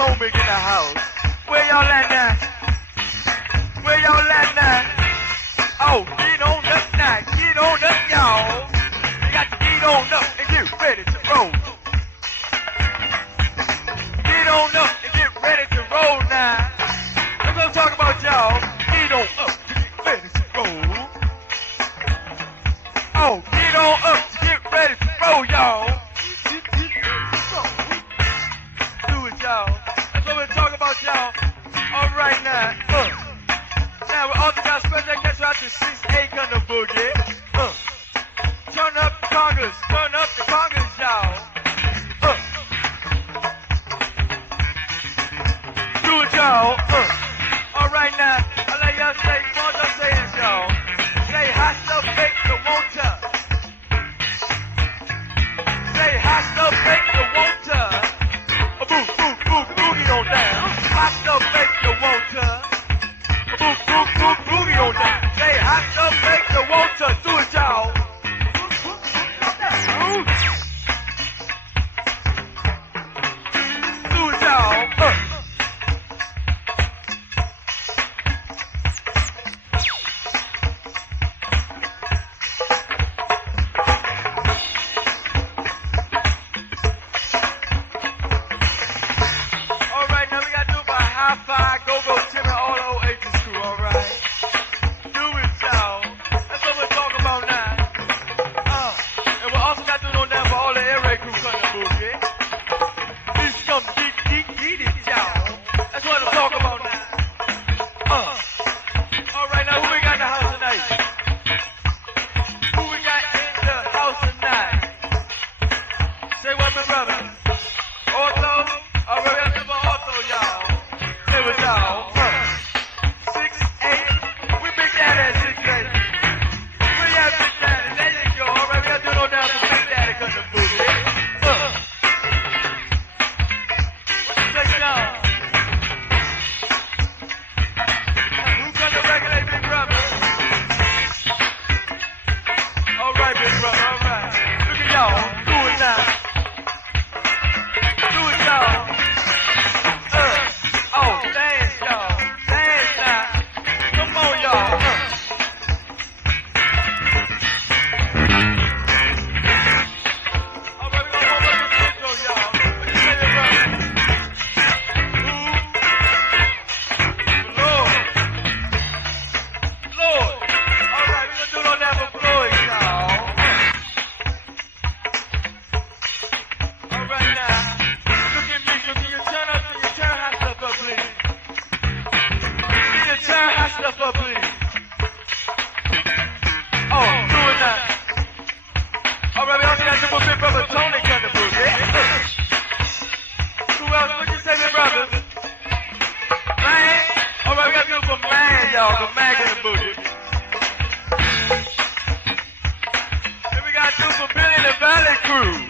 Potomac in the house. Where y'all at now? Where y'all at now? Oh, get on up now. Get on up, y'all. You got to get on up and get ready to roll. Get on up and get ready to roll now. I'm gonna talk about y'all. Get on up to get ready to roll. Oh, get on up to get ready to roll, y'all. Do it, y'all. That's what we're talking about, y'all. All right now. Now we also got special guests out to 6-8 on the boogie. Turn up the congas. Turn up the congas, y'all. Do it, y'all. All right now. I let y'all say, one of say this, y'all. Say hot stuff, fake the won't ya. Say hot stuff, fake the won't ya. Boom, boom, boom, boogie on down. Hot stuff, fake the won't ya. Boom, boom, boom, boogie on down. Say hot stuff, fake the won't ya. Do it, y'all. Do it, y'all. High-five, go-go, Timmy, all the old ages crew, all right? Do it, y'all. That's what we're talking about now. And we also got to do no down for all the air raid crew cutting the boogie. These scum eat it, y'all. That's what I'm talking about now. All right, now who we got in the house tonight? Who we got in the house tonight? Say what, my brother? Ortho? All right, we got to do for Ortho, y'all. It was y'all. 6-8. We big daddy at 6-8. We have big daddy. There you go. All right, we got to do no down for big daddy because of booty. Let's go. Who's going to regulate big brother? All right, big brother. All right. Look at y'all. Do it now. Do it, y'all. Oh, dance, y'all. Dance now. Come on, y'all. All right, we're going to warm up this intro, y'all. What you say, brother? Lord. Lord. All right, we're going to do no damn for Floyd, y'all. All right, now. Look at me. Look at you. Turn up to your turn hot stuff up, please. Need to turn hot stuff up, please. Oh, do it now. All right, we also got to do for big brother Tony cut the boogie. Who else? What you say, big brother? Man. All right, we got to do it for Man, y'all. For Man cut the boogie. And we got to do it for Billy and the Valley crew.